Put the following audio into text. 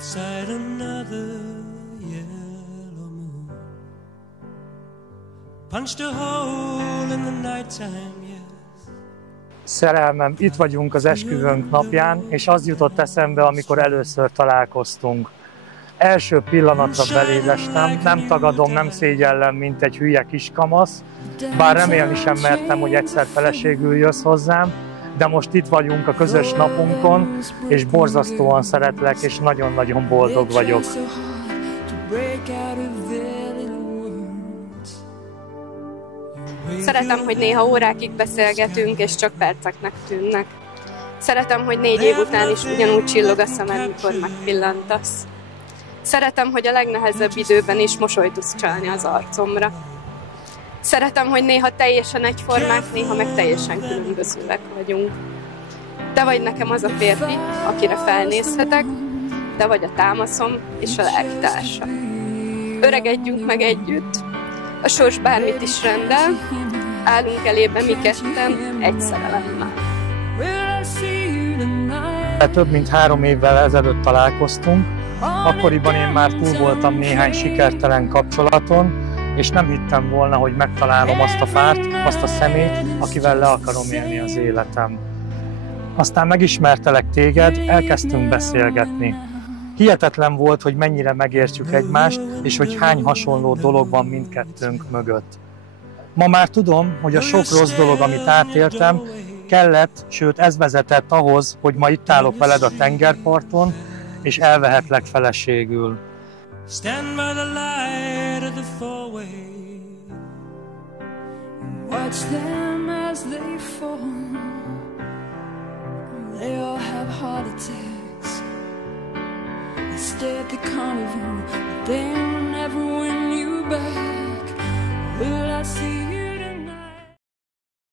outside another yellow moon punched a hole in the nighttime, yes. Szerelmem, itt vagyunk az esküvőnk napján, és az jutott eszembe, amikor először találkoztunk. Első pillanatra belélestem, nem tagadom, nem szégyellem, mint egy hülye kiskamasz, bár remélni sem mertem, hogy egyszer feleségül jössz hozzám, de most itt vagyunk a közös napunkon, és borzasztóan szeretlek, és nagyon-nagyon boldog vagyok. Szeretem, hogy néha órákig beszélgetünk, és csak perceknek tűnnek. Szeretem, hogy 4 év után is ugyanúgy csillog a szemed, mikor megpillantasz. Szeretem, hogy a legnehezebb időben is mosolyt tudsz csalni az arcomra. Szeretem, hogy néha teljesen egyformák, néha meg teljesen különbözőek vagyunk. Te vagy nekem az a férfi, akire felnézhetek, te vagy a támaszom és a lelktársa. Öregedjünk meg együtt, a sors bármit is rendel, állunk elébe mi ketten egy szerelemmel. Több mint 3 évvel ezelőtt találkoztunk, akkoriban én már túl voltam néhány sikertelen kapcsolaton, és nem hittem volna, hogy megtalálom azt a párt, azt a személyt, akivel le akarom élni az életem. Aztán megismertelek téged, elkezdtünk beszélgetni. Hihetetlen volt, hogy mennyire megértjük egymást, és hogy hány hasonló dolog van mindkettőnk mögött. Ma már tudom, hogy a sok rossz dolog, amit átéltem, kellett, sőt ez vezetett ahhoz, hogy ma itt állok veled a tengerparton, és elvehetlek feleségül. Stand by the light of the four-way and watch them as they fall. They all have heart attacks. They stay at the carnival, but they'll never win you back. Will I see you?